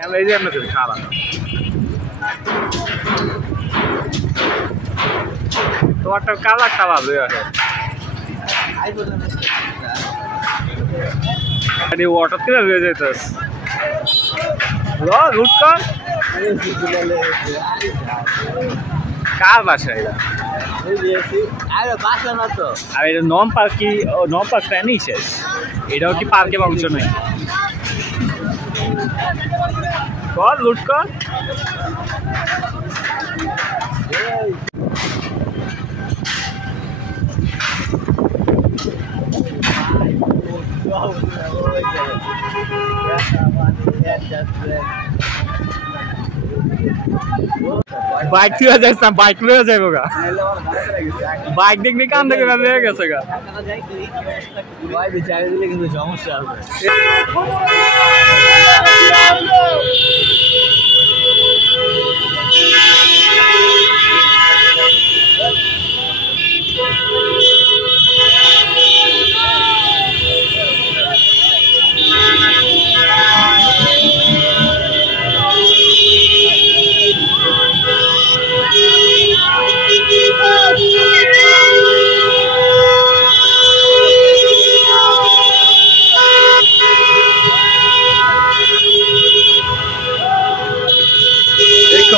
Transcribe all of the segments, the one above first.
এই যে আপনাদের খাওয়া তোমারটা কালারটা ভালো আছে আরে ওয়াটার থেকে হয়ে যেতেস রুট কর কার বাসা এটা আর এটা নন পার্ক কি নন পার্ক প্ল্যানই শেষ এটাও কি পার্কের অংশ নয় কর লুট কর বাইক তুই যাস না বাইক লয়ে যাইব গা বাইক দেখবি কান দেখে লয়ে গেছে গা ভাই বিচারে দিলে কিন্তু সমস্যা হবে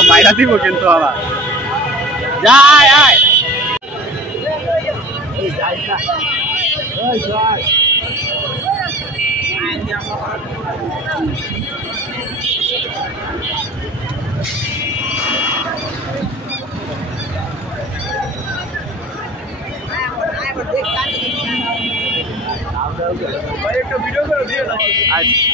মাইরা দিব কিন্তু আবার যাই আয় এই যাই না ওই যাই ভাই একটা ভিডিও করে দিও না আচ্ছা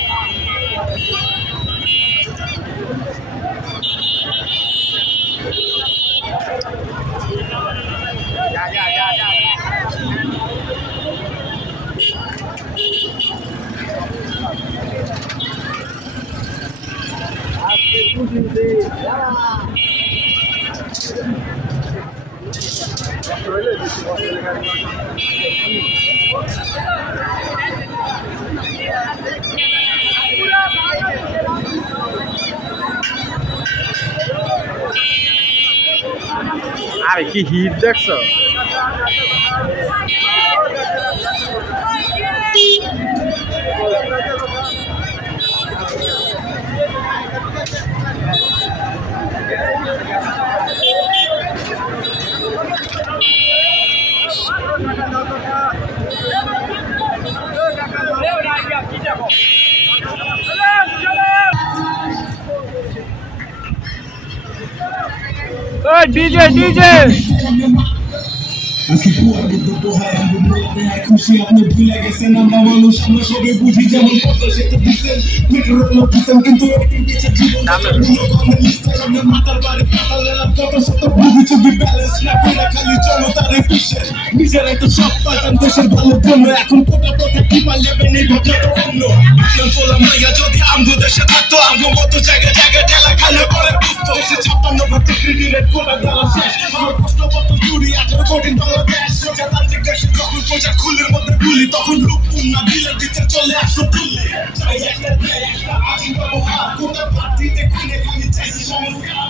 আরে কি হিট দেখছো डीजे डीजे খুশি আপনি ভুলে গেছেন আমরা মানুষ আমরা সবাই বুঝি যেমন কত সেটা দিচ্ছেন কিন্তু মাথার বাড়ি পাতালেলাম কত শত বুঝি ব্যালেন্স না করে খালি চলো তার পিছনে নিজেরাই তো সব পাঠান দেশের ভালোর জন্য এখন কোটা পথে কি পারলেবেন এই ঘটনা তো অন্য বললাম ভাইয়া যদি আমগো দেশে থাকতো আমগো মতো জায়গায় জায়গায় ঠেলা খালে পরে বুঝতো এসে 56 ভাতে ক্রিডিলেট কোটা দেওয়া শেষ আমার প্রশ্নপত্র চুরি 18 কোটি বাংলাদেশ প্রজাতান্ত্রিক দেশে যখন প্রজা খুলের মধ্যে গুলি তখন রূপপুর না দিলের দিতে চলে আসো তুলে চাই একটা দেয় একটা আশি ব্যবহার কোটা পার্টিতে খুলে খালি চাইছে সংস্কার